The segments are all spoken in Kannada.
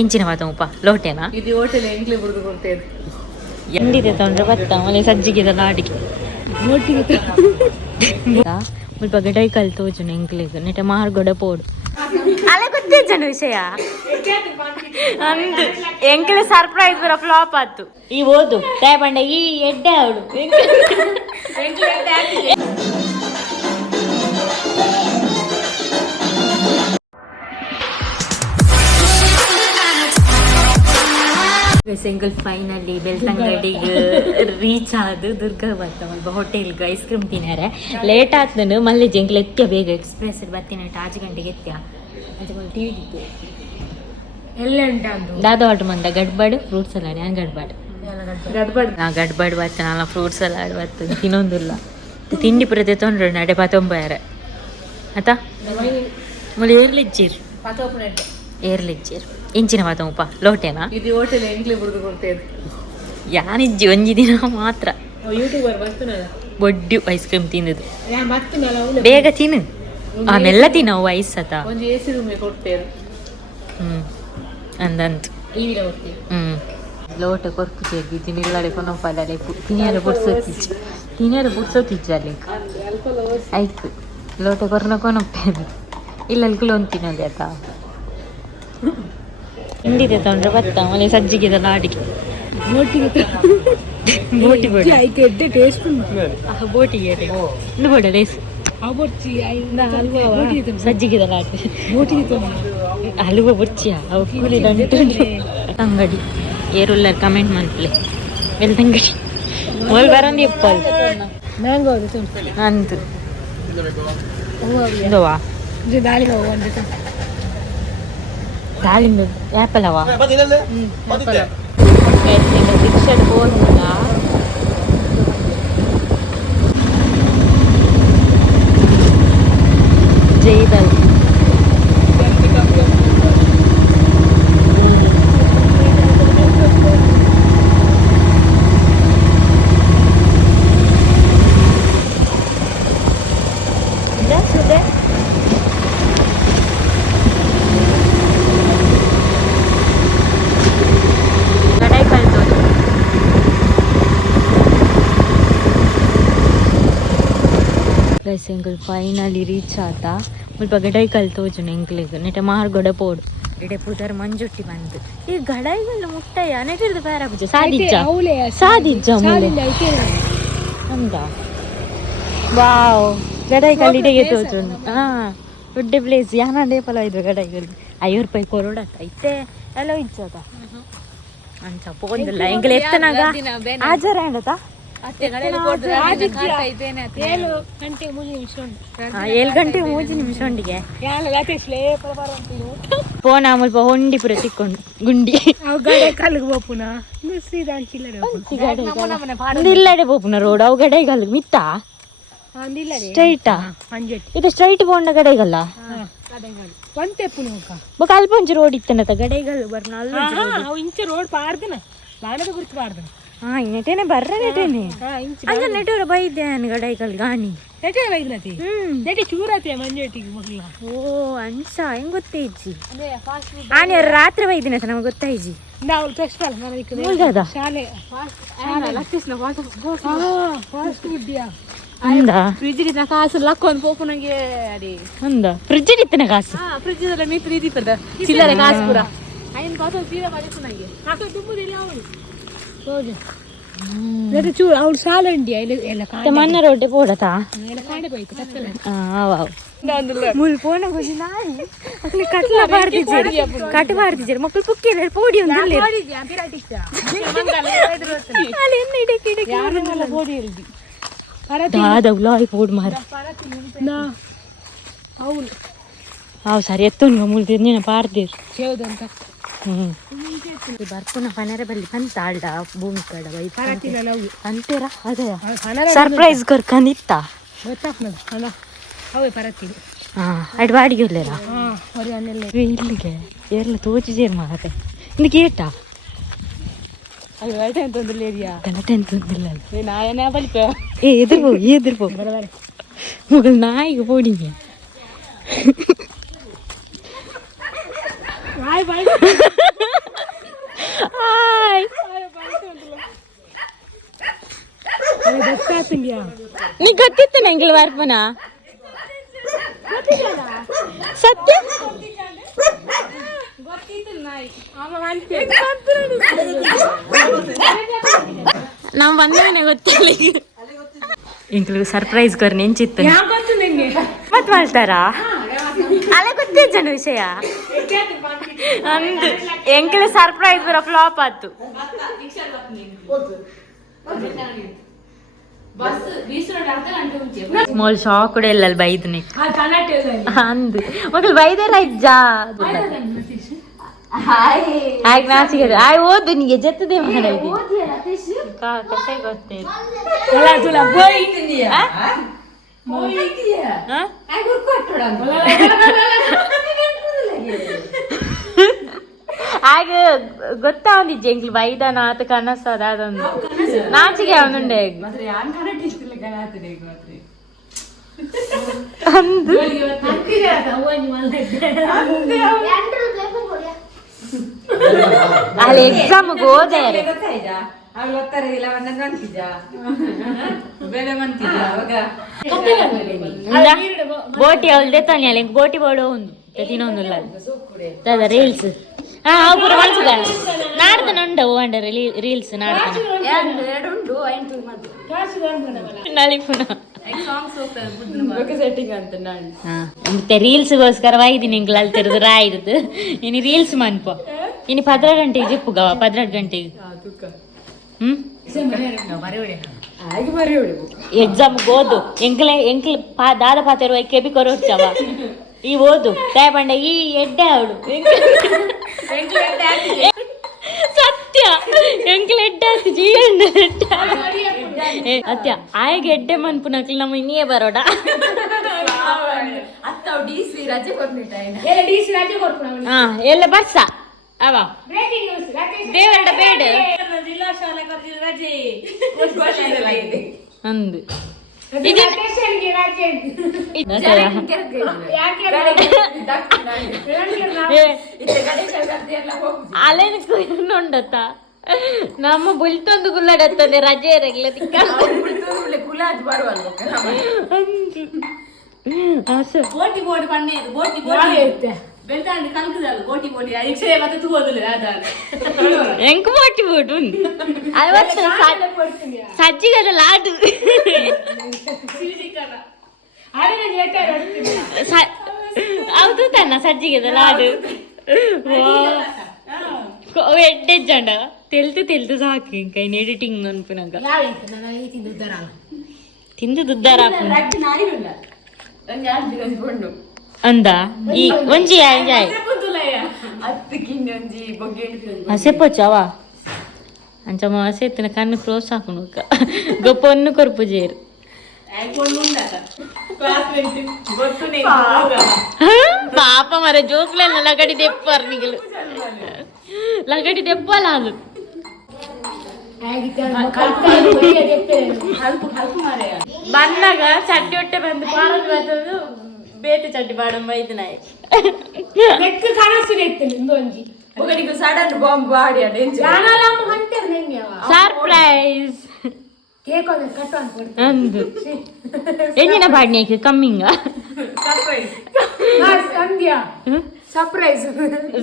ಇಂಚಿನ ಮಾತಪ್ಪ ಲೋಟೆನಾ ಇದು ಹೋಟೆಲ್ ಎಂಗ್ಲೆ ಬುಡ್ದು ಕೊಡ್ತೇವೆ ಎಂದಿದೆ ತೊಂದ್ರೆ ಬತ್ತ ಆಮೇಲೆ ಸಜ್ಜಿಗೆ ಲಾಡಿಗೆ ಮುಲ್ಪ ಗಡೈ ಕಲ್ತೋಜು ಎಂಕ್ಲೆಗ್ ನೆಟ ಮಾರ್ಗೊಡ ಪೋಡು ಅಲ್ಲ ಗೊತ್ತೇಜನ ವಿಷಯ ಅಂದು ಎಂಕ್ಲೆ ಸರ್ಪ್ರೈಸ್ ಬರ ಫ್ಲಾಪ್ ಆತು ಈ ಓದು ಟೈ ಬಂಡ ಈ ಎಡ್ಡೆ ಅವಳು ಸಿಂಗಲ್ ಫೈನಲಿ ಬೆಳ್ತಂಗಡಿಗೆ ರೀಚ್ ಆದು ದುರ್ಗ ಬರ್ತಾವ ಹೋಟೆಲ್ಗೆ ಐಸ್ ಕ್ರೀಮ್ ತಿನ್ನಾರೆ ಲೇಟ್ ಆತನು ಮಲ್ಲಿ ಜಂಕ್ಲೆ ಎತ್ಯ ಬೇಗ ಎಕ್ಸ್ಪ್ರೆಸ್ ಬರ್ತೀನಿ 8 ಗಂಟೆಗೆ ಎತ್ಯ ಟಿವಿ ಇತ್ತು ಎಲ್ಲ ಉಂಟು ದಾದ ಆರ್ಡರ್ ಮಂದ ಗಡ್ಬಾಡು ಫ್ರೂಟ್ ಸಲಾಡ್ ಏನು ಗಡ್ಬಾಡು ಗಡ್ಬಾಡು ಬರ್ತಾನಲ್ಲ ಫ್ರೂಟ್ ಸಲಾಡ್ ಬರ್ತದೆ ತಿನ್ನೊಂದಿಲ್ಲ ತಿಂಡಿ ಪುರತೆ ತೊಂದ್ರೆ ನಡೆ ಪತ್ತೊಂಬಾರ ಆತ ಮುಳಿ ಏರ್ಲಿಜ್ಜೀರ್ ಇಂಚಿನ ಮಾತಪ್ಪ ಲೋಟೆನಾ ಇದು ಹೋಟೆಲ್ ಎಂಗ್ಲೆ ಬುಡ್ದು ಕೊಡ್ತೇವೆ ಯಾನಿಜ್ಜಿ ಒಂಜಿ ದಿನ ಮಾತ್ರ ಯೂಟ್ಯೂಬರ್ ಬರ್ತನಲ್ಲ ಬೊಡ್ಡಿ ಐಸ್ ಕ್ರೀಮ್ ತಿಂದದು ಬೇಗ ತಿನ್ನು ಆಮೆಲ್ಲ ತಿನ್ನವು ಐಸ್ ಅತ ಒಂದು ಎಸಿ ರೂಮೇ ಕೊಡ್ತೇವೆ ಅಂದಂತು ಲೋಟ ಕೊರ್ಕು ಸೇರಿದ್ದು ನಿಲ್ಲಡೆ ಕೊನೊಪ್ಪಲೆ ತಿನಿಯರ ಬುಡ್ಸೋತಿಜ್ಜಲ್ಲಿ ಆಯ್ತು ಲೋಟ ಕೊರ್ನ ಕೊನೊಪ್ಪೇನು ಇಲ್ಲ ಕುಲೊಂದು ತಿನ್ನೋದೆ ಆತ ಹಿಂದಿದೆ ತೊಂದ್ರೆ ಬತ್ತ ಆಮೇಲೆ ಸಜ್ಜಿಗೆ ಲಾಡಿಗೆ ಬೋಟಿ ಬೋಟಿಗೆ ಇನ್ನು ಬೋಡ ಲೇಸ್ ಸಜ್ಜಿಗೆ ಲಾಡಿ ಹಲುವ ಬುರ್ಚಿಯ ಅಂಗಡಿ ಏರುಲ್ಲರ್ ಕಮೆಂಟ್ ಮಾಡ್ಲಿ ಬೆಳ್ತಂಗಡಿ ಮೊಲ್ ಬರಂದಿ ಇಪ್ಪಲ್ ಅಂತು ದಾಳಿಂಬೆ ಆ್ಯಪಲ್ ಅವ ರಿಕ್ಷಾದ ಹೋದ ಜೈದಲ್ ಸಿಂಗಲ್ ಫೈನಲಿ ರೀಚ್ ಆತ ಮುಲ್ಪ ಗಡೈ ಕಲ್ತೋಜು ಎಂಕ್ಲೆಗ್ ನೆಟ ಮಾರ್ಗೊಡ ಪೋಡು ಎಡೆ ಪುದರ್ ಮಂಜುಟ್ಟಿ ಬಂದು ಈ ಗಡೈಗಳು ಮುಟ್ಟಯ್ಯ ನೆಟಿರ್ದು ಬೇರೆ ಪೂಜೆ ಸಾದಿಜ್ಜ ಅಂದ ವಾವ್ ಗಡೈ ಕಲ್ಲಿಡೆಗೆ ತೋಜು ಹಾ ದೊಡ್ಡ ಪ್ಲೇಸ್ ಯಾನಂಡೆ ಫಲ ಇದ್ರು ಗಡೈಗಳು 5 ರೂಪಾಯಿ ಕೊರೋಡತ್ತ ಐತೆ ಎಲ್ಲ ಇಜ್ಜದ ಅಂಚ ಪೋಂದಿಲ್ಲ ಎಂಕ್ಲೆ ಎತ್ತನಾಗ ಆಜಾರ ಹೇಳತಾ 7 ಗಂಟೆ 3 ನಿಮಿಷ ಉಂಡಿಗೆ ಪೋನ ಮುಲ್ಪ ಹೊಂಡಿ ಪುರ ತಿಕ್ಕೊಂಡು ಗುಂಡಿ ಇಲ್ಲಡೆ ಪೋಪುನ ರೋಡ್ ಅವು ಗಡೆಗಲ್ಲು ಮಿತ್ತ ಸ್ಟ್ರೈಟಾ ಇದು ಸ್ಟ್ರೈಟ್ ಪೋಂಡ ಗಡೆಗಲ್ಲ ಅಲ್ಪ ಒಂಚು ರೋಡ್ ಇತ್ತನತ ಗಡೆಗಲ್ಲು ಬರ್ನ ಇಂಚೆ ರೋಡ್ ಪಾರ್ದನ ಗುರ್ತು ಪಾರ್ದನ ಹಾ ನೆಟೇನೆ ಬರ್ರ ನೆಟೇನೆ ಅಂಗ ನೆಟೋರ ಬೈದ್ಯಾನ ಗಡೈಕಲ್ ಗಾಣಿ ನೆಟೇ ಬೈದ್ನತಿ ನೆಟೆ ಚೂರತೆ ಮಂಜೇಟಿಗೆ ಮಗ್ಲ ಓ ಅನ್ಸ ಹೆಂಗ್ ಗೊತ್ತೈಜಿ ಆನೆ ರಾತ್ರಿ ಬೈದಿನ ನಮಗೆ ಗೊತ್ತೈಜಿ ನಾವು ಟೆಕ್ಸ್ಟ್ ಅಲ್ಲ ನನಗೆ ಮುಲ್ಗದ ಶಾಲೆ ಲಕ್ಷ್ಮಣ ಫಾಸ್ಟ್ ಗುಡ್ಡಿಯಾ ಅಂದ ಫ್ರಿಜ್ ಇದ್ದ ಕಾಸು ಲಕ್ಕೊಂದು ಪೋಪುನಗೆ ಅಡಿ ಅಂದ ಫ್ರಿಜ್ ಇತ್ತನ ಕಾಸು ಫ್ರಿಜ್ ಎಲ್ಲ ಮೀತ್ರ ಇದ್ದಿತ್ತದ ಚಿಲ್ಲರೆ ಕಾಸು ಪೂರ ಐನ್ ಕಾಸು ಸೀದಾ ಮಾಡಿಸು ನನಗೆ ಕಾಸು ತುಂಬುದಿಲ್ಲ ಅವಳು ಚೂರು ಅವ್ಳು ಸಾಲ ಉಂಡಿ ಎಲ್ಲ ಮನ್ನ ರೋಡೆ ಪೋಡತಾ ಮುಲ್ ಪೋನ ಹೋಗಿ ನಾಯಿ ಅಕ್ಲಿ ಕಟ್ಲ ಬಾರ್ದಿಜೇರಿ ಕಟ್ ಬಾರ್ದಿಜೇರಿ ಮಕ್ಕಳು ಪುಕ್ಕಿರ ಪೋಡಿ ಒಂದು ಅಲ್ಲಿ ಎನ್ನ ಇಡಕ್ಕೆ ಇಡಕ್ಕೆ ಪೋಡಿ ಇಲ್ದಿ ದಾದ ಉಲಾಯಿ ಪೋಡ್ ಮಾರ ಅವಳು ಅವು ಸರಿ ಎತ್ತು ಮುಲ್ ತಿಂದಿನ ಪಾರ್ದಿರ್ ಸೇವ್ದಂತ ಬರ್ಪುನ ಪನರ ಬಲ್ಲಿ ಬಂತ ಆಲ್ಡ ಭೂಮಿ ಕಡ ಅಂತೀರ ಅದೇ ಸರ್ಪ್ರೈಸ್ ಕೊರ್ಕಂದಿತ್ತ ಅಡ್ ಬಾಡಿಗೆ ಇಲ್ಲೇರ ಇಲ್ಲಿಗೆ ಎಲ್ಲ ತೋಚಿ ಸೇರ್ ಮಾತೆ ಇಂದು ಕೇಟ ಎದುರು ಮುಗಲ್ ನಾಯಿಗೆ ಪೋಡಿಗೆ ನೀ ಗೊತ್ತಿತ್ತು ನಂಗೆ ಬರ್ಪನ ಸತ್ಯ ನಾವು ಬಂದ್ರೆ ಗೊತ್ತಿಲ್ಲ ಇಂಕ್ಲು ಸರ್ಪ್ರೈಸ್ ಕರ್ ನೆಂಚಿತ್ತು ಮತ್ ಮಾಡ್ತಾರಾ ಅಲ್ಲ ಗೊತ್ತಿದ್ದ ವಿಷಯ ಅಂದು ಎಂಕ್ಲ ಸರ್ಪ್ರೈಸ್ ಬರೋ ಫ್ಲಾಪ್ ಆತು ಮೋಲ್ ಶಾಕ್ ಕೂಡ ಇಲ್ಲ ಬೈದ್ ಅಂದು ಮಕ್ಕಳು ಬೈದಾರ ಇಜ್ಜ ಹಾಗೆ ನಾಚಿಕೆ ಓದು ನೀಗೆ ಜತ್ತದೆ ಮಾಡಿದ್ದಿ ಕತೆ ಗೊತ್ತೇ ಹಾಗೆ ಗೊತ್ತಾ ಒಂದಿಜ್ಜೆ ಎಂಕ್ಲು ಬೈದಾನ ಆತ ಕನಸದ ಅದೊಂದು ನಾಚಿಕೆ ಅವನುಂಡೆ ಅಂದು ಅಲ್ಲಿ ಎಕ್ಸಾಮ್ಗೆ ಹೋದೆ ಬೋಟಿ ಅವಲ್ದೆ ತಾನೆ ಅಲ್ಲಿ ಬೋಟಿ ಬೋಡೋ ಒಂದು ತಿನ್ನೊಂದು ರೀಲ್ಸ್ ಪೂರ ಮನ್ಸಿದ ನಾಡ್ದನುಂಡ ಓಂಡ ರೀಲ್ಸ್ ಮತ್ತೆ ರೀಲ್ಸ್ಗೋಸ್ಕರ ವೈದಿನಿ ಇಂಗ್ಲ ಅಲ್ಲಿ ತೆರೆದು ರಾಯ್ದು ಇನಿ ರೀಲ್ಸ್ ಮನ್ಪ ಇನಿ 12 ಗಂಟೆಗೆ ಜಿಪ್ಪು ಗವ 12 ಗಂಟೆಗೆ ಎಕ್ಸಾಮ್ ಓದು ಎಂಕ್ಲ ದಾದ ಪಾತೆರು ಕೆಬಿ ಕೊರೋಡ್ಚವ ಈ ಓದು ತಯ ಬಂಡ ಈ ಎಡ್ಡೆ ಅವಳು ಸತ್ಯ ಎಂಕ್ಲ ಎಡ್ಡೆ ಆಯ್ತು ಜೀವನ ಅತ್ಯ ಆಯ್ಗೆ ಎಡ್ಡೆ ಮನ್ಪು ನಕ್ಲಿ ನಮ್ಮ ಇನ್ನೇ ಬರೋಡ ಎಲ್ಲ ಬರ್ಸ ಅವ ದೇವರಡ ಬೇಡ ಅಂದು ಅಲೆನುಂಡತ್ತ ನಮ್ಮ ಬುಲ್ತೊಂದು ಗುಲ್ಲಾಡತ್ತದೆ ರಜೆ ಇರಲ್ಲ ಬೋಟಿ ಬೋರ್ಡ್ ಪಣ್ಣೆ ಬೋಟಿ ಬೋಟಿ ಬೆಳ್ತಾಂಡ್ ಕಲ್ಕದಲ್ಲ ಬೋಟಿ ಬೋಟಿ ಐಕ್ಷೆ ಮತ್ತೆ ತೂವೋದಿಲ್ಲ ಎಂಕ ಬೋಟಿ ಬೋಟ್ ಉಂಡು ಅಲ್ವತ್ತು ಸಜ್ಜಿಗದ ಲಾಡು ಹೌದು ತನ್ನ ಸಜ್ಜಿಗದ ಲಾಡು ಎಡ್ಡೆ ಜಂಡ ತೆಲ್ತು ಸಾಕು ಇಂಕ ಎಡಿಟಿಂಗ್ ಅನ್ಪುನಂಗ ತಿಂದು ದುದ್ದಾರ ಅಂದ ಈ ಒಂಜಿ ಹಸೆಪ್ಪೊಚ್ಚವ ಅಂಚಮ್ಮ ಹಸೆ ಎತ್ತಿನ ಕಣ್ಣು ಕ್ಲೋಸ್ ಹಾಕುನು ಗೊಪ್ಪೊನ್ನು ಕೊರ್ಪು ಜೇರು ಪಾಪ ಮರ ಜೋಕ್ಲೆಲ್ಲ ಲಗಡಿ ದೆಪ್ಪರ್ ನಿಗಲು ಲಗಡಿ ದೆಪ್ಪಲ್ಲ ಅದು ಬಂದಾಗ ಚಡ್ಡಿ ಹೊಟ್ಟೆ ಬಂದು ಪಾರದು ಬರ್ತದು ಬೇತೆ ಚಡ್ಡಿ ಬಾಡಂಬ ಇದು ನಾಯಿ ಸಡನ್ ಬಾಂಬ್ ಬಾಡಿ ಸರ್ಪ್ರೈಸ್ ಅಂದು ಎಂಜಿನ ಬಾಡ್ನೇಕೆ ಕಮ್ಮಿಂಗ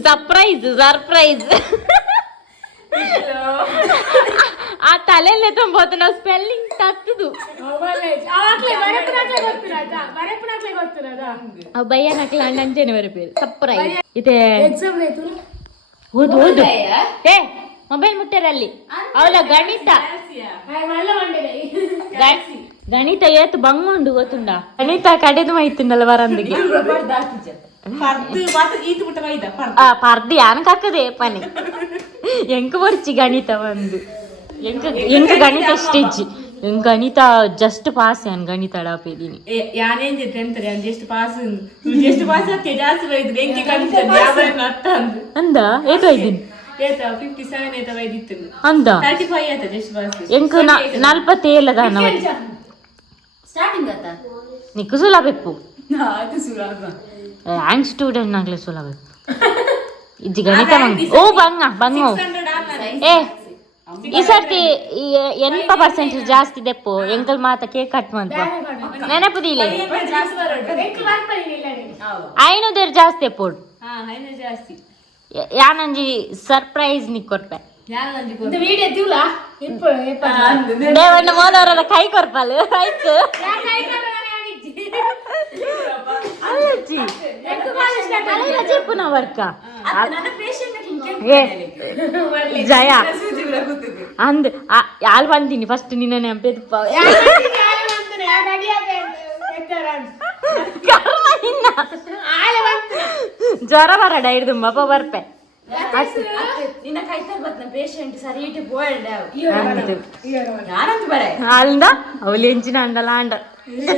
ಸರ್ಪ್ರೈಸ್ ಆ ತಲೆಯಲ್ಲೇ ತುಂಬೋತು ನಾವು ಸ್ಪೆಲ್ಲಿಂಗ್ ತತ್ತದು ಭಯ್ಯ ನಕ್ಲ ಅಂಚೆನೆ ಬರಬೇಕು ಸರ್ಪ್ರೈಸ್ ಇದೆ ಓದು ಏ ಮೊಬೈಲ್ ಮುಟ್ಟರಲ್ಲಿ ಅವಳ ಗಣಿತ ಏತು ಬಂಗುಂಡು ಗೊತ್ತುಂಡ ಗಣಿತ ಕಡೆದು ಮೈತಿಂಡಲ್ಲ ವರಂದಿಗೆ ಪರ್ದಿ ಅನ್ಕಕ್ಕದೆ ಪನಿ ಎಂಕ ಬರ್ಚಿ ಗಣಿತ ಒಂದು ಎಂಕ ಗಣಿತ ಸ್ಟೇಜ್ ಗಣಿತ ಜಸ್ಟ್ ಪಾಸ್ ಏನ್ ಗಣಿತ ಅಡಾಪೇದಿನಿ ಅಂದ ಏತು ಐದಿನಿ ಅಂದ ಎಂಕ 47 ದಾನ ನಿಕ್ಕು ಸುಲಭೆಪ್ಪು ರ್ಯಾಂಕ್ ಸ್ಟೂಡೆಂಟ್ ನಾಗ್ಲೆ ಸುಲಭೆಪ್ಪು ಇಜ್ಜಿ ಗಣಿತ ಓ ಬಂಗ ಏ ಈ ಸರ್ತಿ 80% ಜಾಸ್ತಿ ದೆಪ್ಪು ಎಂಕಲ್ ಮಾತ ಕೇಕ್ ಕಟ್ ಮಾಡ್ಪ ನೆನಪುದಿಲ್ಲ ಐನೂದೇರ್ ಜಾಸ್ತಿ ಎಪ್ಪೋಡು ಯಾನಂಜಿ ಸರ್ಪ್ರೈಸ್ ನಿ ಕೊರ್ಪೆ ದೇವಣ್ಣ ಮೋದವರ ಕೈ ಕೊರ್ಪಲ್ ಆಯ್ತು చెప్పు వర్క జయ అందు ఆలు పంతిని ఫస్ట్ నిన్న నెంపేది ಜ್ವರ ಬರಡ ಹಿಡ್ದು ಮಪ್ಪ ಬರ್ಪೆ ಅಲ್ದ ಅವಳು ಎಂಚಿನ ಅಂಡಲ ಅಂಡ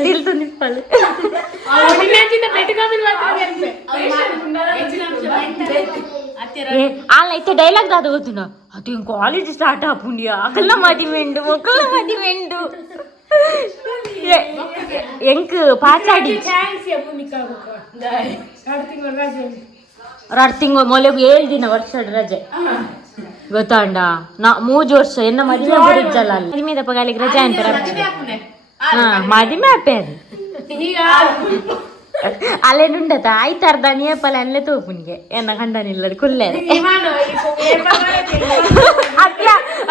ತಿಳ್ತುಂದಿ ಪಲ್ಲು వాళ్ళైతే డైలాగ్ చదువుతున్నా అది కాలేజ్ స్టార్ట్ అప్పుండియా అకల్లా మది మెండు ఒకళ్ళ మది మెండు ಎಂಕ್ ಪಾಚಾಡಿ 2 ತಿಂಗಳು ಮೊಲೆಗೆ 7 ದಿನ ವರ್ಷದ ರಜೆ ಗೊತ್ತಾಂಡ ನಾ 3 ವರ್ಷ ಎನ್ನ ಮದುವೆ ಬರಿಜ್ಜಲ್ಲ ಅಲ್ಲಿ ಮದುವೆ ದಪ್ಪಗಾಲಿಗೆ ರಜೆ ಅಂತಾರೆ ಮದುವೆ ಆಪೇದು ಅಲ್ಲೇನುಂಡತ ಆಯ್ತಾರ್ದ ನೇಪಾಲ ಅಲ್ಲೇ ತೋಪುನಿಗೆ ಎನ್ನ ಕಂಡನಿಲ್ಲದ ಕುಲ್ಲೆ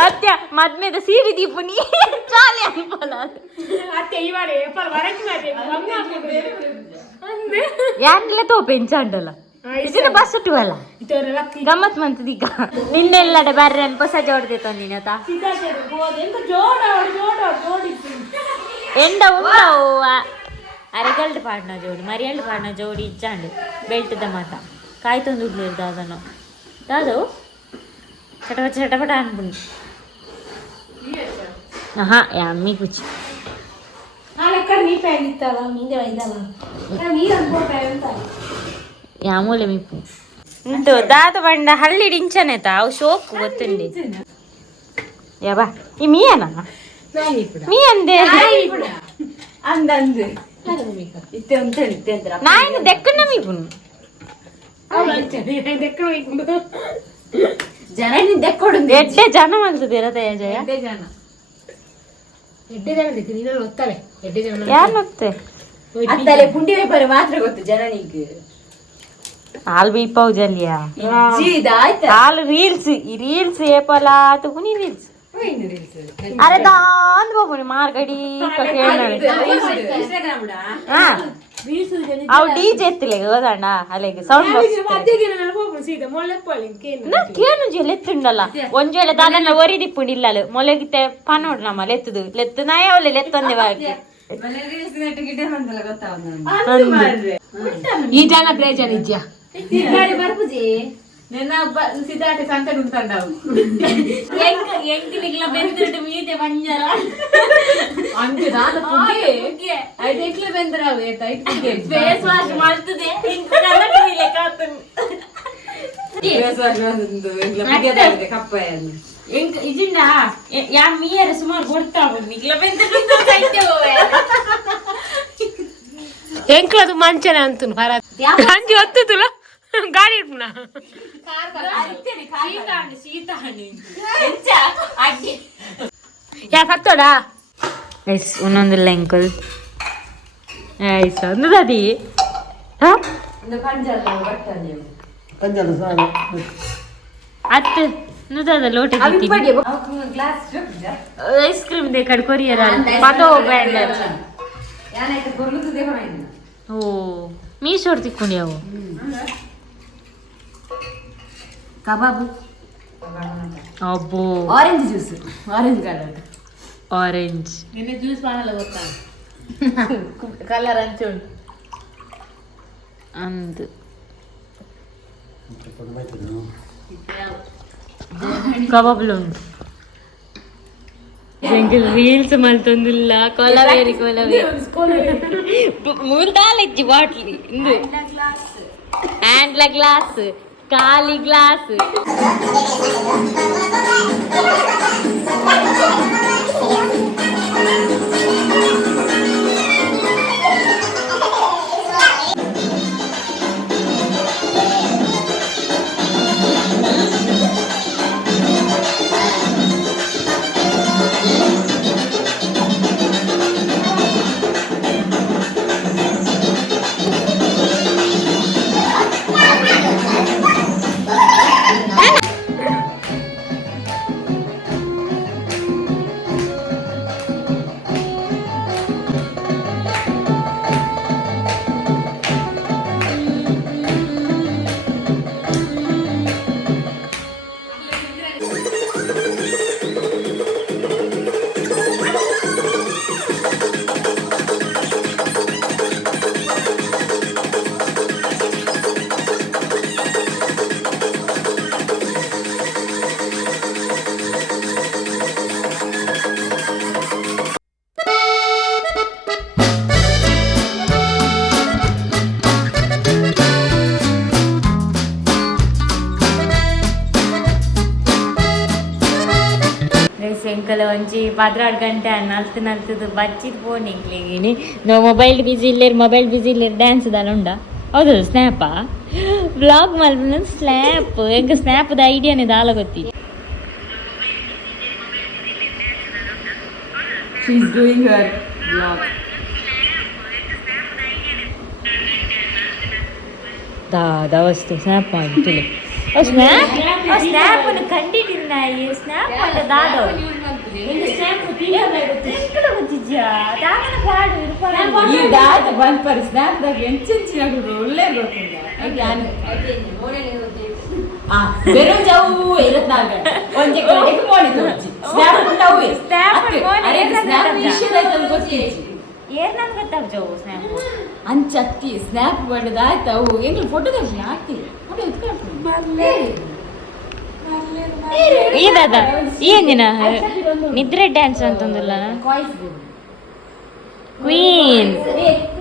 ಅತ್ಯ ಮದ್ಮೆದ ಸೀರೆ ದೀಪುನಿ ಚಾಲಿ ಅನ್ಪಲ ಯಾನ್ಲೆ ತೋಪೆ ಎಂಚಾಂಡಲ್ಲ ಇದನ್ನ ಬಸ್ ಸುಟ್ಟುವಲ್ಲ ಗಮ್ಮತ್ ಮಂತದ ಈಗ ನಿನ್ನೆಲ್ಲಡೆ ಬರ್ರೆ ಅನ್ಪ ಸಜ ಹೊಡೆದೆ ತಂದಿನತ ಎಂಡ ಉಂಡವು ಅರೆಗಲ್ಡ್ ಪಾಡ್ನ ಜೋಡಿ ಮರಿಯಲ್ಡ್ ಪಾಡ್ನ ಜೋಡಿ ಇಚ್ಚಾಂಡು ಬೆಲ್ಟದ ಮಾತ ಕಾಯ್ತೊಂದು ಉಡ್ಲಿರ್ದ ಅದನ್ನು ಯಾವುದು ಚಟಪಟ ಚಟಪಟ ಅನ್ಬಿಡಿ ಹಾ ಅಮ್ಮಿ ಕುಚ್ಚಿ ಯಾಮೂಲೆ ಮಿಪ್ಪು ಉಂಟು ದಾದ ಬಂಡ ಹಳ್ಳಿ ಡಿಂಚನೆತ ಅವು ಶೋಕು ಗೊತ್ತುಂಡಿ ಯಾಬಾ ಈ ಮೀಯನ ಮೀ ಅಂದೆ ಅಂದಂದು నాయన దెక్కన మీకు జనాన్ని దెక్కడు ఎడ్డే జనం అంతది రతయ జయ ఎడ్డే జన ದಿಕ್ಕು ನೀನು ಒತ್ತಲೆ ಎಡ್ಡೆ ಜನ ಯಾರು ಒತ್ತೆ ಅತ್ತಲೆ ಪುಂಡಿ ವೇಪರೆ ಮಾತ್ರ ಗೊತ್ತು ಜನ ನೀಗೆ ಹಾಲ್ ಬೀಪಾವು ಜಲಿಯಾ ಜೀದ ಆಯ್ತಾ ಹಾಲ್ ರೀಲ್ಸ್ ಈ ರೀಲ್ಸ್ ಏಪಲ ತುಗುನಿ ರೀಲ್ಸ್ अरे दान बाबू ने मार गडी ಅವು ಡಿಜೆ ಎತ್ತಿಲೆ ಹೋದಣ್ಣ ಅಲ್ಲಿಗೆ ಸೌಂಡ್ ಕೇನು ಲೆತ್ತುಂಡಲ್ಲ ಒಂಜೇಳೆ ದಾದನ್ನ ಒರಿದಿಪ್ಪುಂಡಿಲ್ಲಲು ಮೊಲೆಗಿತ್ತೆ ಪನೋಡ್ ನಮ್ಮ ಲೆತ್ತದು ಲೆತ್ತು ನಾಯವಲೆ ಲೆತ್ತೊಂದೆ ಬಾಕಿ ಈ ಜನ ಪ್ಲೇಜ ನಿಜ ಬರ್ಪುಜಿ నిన్న సిద్ధార్థ సంతడు ఉంటాడు ఎంకిలిగిల బెందుడు మీదే పంజర అంతే దాని పుగే అయితే ఎట్లా బెందరావు టైట్ పుగే ఫేస్ వాష్ ಮಾಡ್ತದೆ ಕಲರ್ ಲెక్క ಆತನು ಫೇಸ್ ವಾಶ್ ಮಾಡ್ತದು ಇಂಗ್ಲ పుగే ದಾಗಿದೆ ಕಪ್ಪಯ್ಯ ಎಂಕ ಇಜಿಂಡ ಯಾ ಮೀಯರ ಸುಮಾರು ಕೊಡ್ತಾವ ನಿಗ್ಲ ಬೆಂದುಡು ಕೈತೆ ಹೋವೆ ಎಂಕದು ಮಂಚನೆ ಅಂತನು ಫರ ಅಂಜಿ ಒತ್ತುದುಲ ಗಾಡಿ ಇಟ್ನ ಯಾ ಸತ್ತೋಡಾ ಎಸ್ ಒಂದೊಂದಿಲ್ಲ ಅಂಕಲ್ ಐಸ ಒಂದು ದದಿ ಅತ್ತು ನುದದ ಲೋಟ ಐಸ್ ಕ್ರೀಮ್ ದೇ ಕಡ್ ಕೊರಿಯರ್ ಪಾತೋ ಬ್ರ್ಯಾಂಡ್ ಓ ಮೀಶೋರ್ ತಿಕ್ಕೊಂಡ್ಯಾವು ಕಬಾಬ್ ಅಬ್ಬೋ orange juice orange colour orange ನಿನ್ನೆ ಜ್ಯೂಸ್ ಮಾಡಲ್ಲ ಗೊತ್ತಾ ಕಲರ್ ಅಂಚುಂಡು ಅಂದು ಕಬಾಬ್ಲು ಉಂಟು ರೀಲ್ಸ್ ಮಲ್ತೊಂದಿಲ್ಲ ಕೊಲವೇರಿ ಮೂರ್ದಾಲಿಜ್ಜಿ ಬಾಟ್ಲಿ ಇಂದು ಹ್ಯಾಂಡ್ಲ ಗ್ಲಾಸ್ ಖಾಲಿ ಗ್ಲಾಸ್ ಎಂಕಲ ಒಂಚಿ 16 ಗಂಟೆ ನಲ್ತದು ಬಚ್ಚಿದ್ ಫೋನ್ ಇಂಕ್ಲಿಗಿನಿ ನಾವು ಮೊಬೈಲ್ ಬಿಸಿ ಇಲ್ಲೇರು ಡ್ಯಾನ್ಸ್ ದಾಲ ಉಂಡ ಹೌದು ಸ್ನ್ಯಾಪಾ ಬ್ಲಾಗ್ ಮಲ್ಪನ ಸ್ನ್ಯಾಪ್ ಎಂಕ ಸ್ನ್ಯಾಪ್ದ ಐಡಿಯಾನೇ ದಾಲ ಗೊತ್ತಿ She's doing her vlog. ದಾದ ವಸ್ತು ಸ್ನ್ಯಾಪ್ ಮಾಡ್ತಿಲ್ಲ ಸ್ನ್ಯಾಪ್ ಅನ್ನು ಕಂಡಿಟ್ಟಿಲ್ಲ ಸ್ನ್ಯಾಪ್ ಮಾಡ ದಾದ ಈ ದಾದ ಬಂದ್ ಪರ್ ಸ್ನ್ಯಾಪ್ದಾಗ ಎಂಚಿನ ಒಳ್ಳೆ ಗೊತ್ತಿಲ್ಲ ಬೇರೆ ಜಾವು ಇರತ್ನಾಗ ಒಂಜೆ ಕಡೆಗೆ ಮಾಡಿದ್ದು ಸ್ನ್ಯಾಪ್ ಉಂಟಾವು ಸ್ನ್ಯಾಪ್ ವಿಷಯದ ಗೊತ್ತಿತ್ತು ಏನ್ ಗೊತ್ತಾಗ ಜವು ಸ್ನ್ಯಾಪ್ ಅಂಚತ್ತಿ ಸ್ನ್ಯಾಪ್ ಮಾಡಿದ ಆಯ್ತು ಅವು ಹೆಂಗ್ ಫೋಟೋ ತೆಗ್ದು ಹಾಕ್ತೀವಿ ಫೋಟೋ ಏನಾದ ಏನಿನ ನಿದ್ರೆ ಡ್ಯಾನ್ಸ್ ಅಂತಂದಿಲ್ಲ ಕಾಯ್ಸ್ಬೋದು